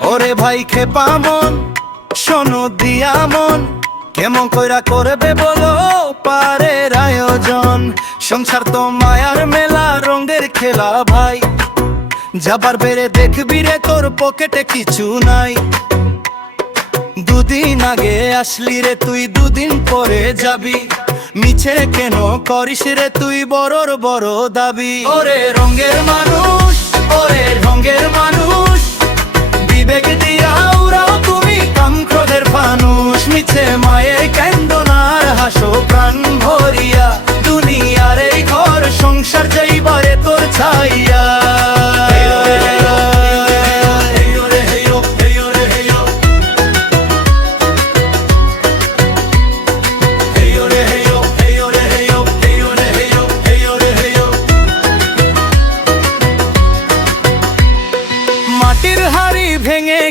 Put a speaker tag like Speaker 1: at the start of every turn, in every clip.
Speaker 1: ওরে ভাই খেপা মন, শোনো দিয়া মন। কেমন কইরা করবে বলো পারের আয়োজন। সংসার তো মায়ার মেলা, রঙের খেলা ভাই। যাবার বেড়ে দেখবি রে তোর পকেটে কিছু নাই। দুদিন আগে আসলি রে তুই, দুদিন পরে যাবি। মিছে কেন করিস রে তুই বড়র বড় দাবি? ওরে রঙের মানুষ ওরে রঙের মানুষ।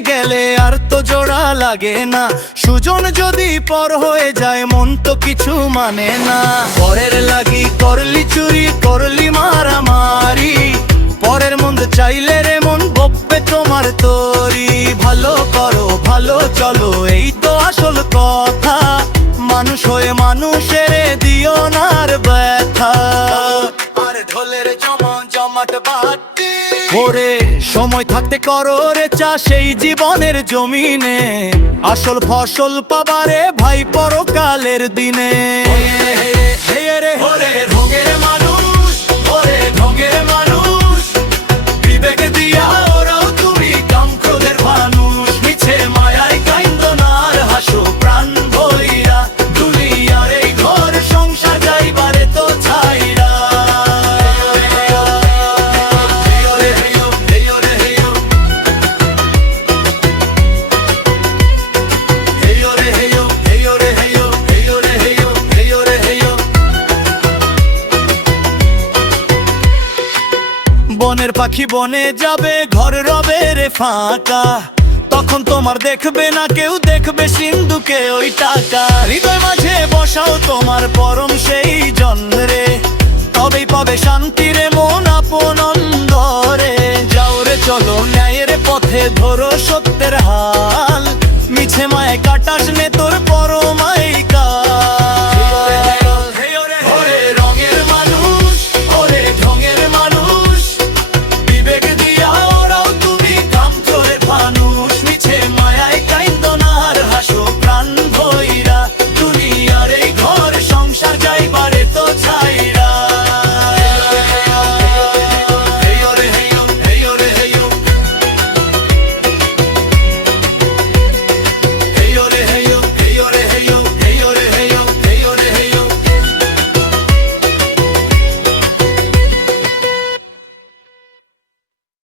Speaker 1: গেলে আর তো জোড়া লাগে না। সুজন যদি পর হয়ে যায়, মন তো কিছু মানে না। পরের লাগি করলি চুরি, করলি মারামারি। পরের মন চাইলে রে মন বপ্পে তোমার তরি। ভালো করো, ভালো চলো, এই তো আসল কথা। মানুষ হয়ে মানুষের দিও ওরে সময় থাকতে করো রে চাষ এই জীবনের জমিনে। আসল ফসল পাবারে ভাই পরকালের দিনে। রে মানুষ ওরে ঢঙ্গের মানুষ। বনের পাখি বনে যাবে, ঘর রবে রে ফাঁকা। তখন তোমার দেখবে না, কেউ দেখবে সিন্ধুকে ওই টাকা। হৃদয় মাঝে বসাও তোমার পরম সেই জন্মরে। তবেই পাবে শান্তি রে মন আপন যাও রে চলো ন্যায়ের পথে ধরো সত্যের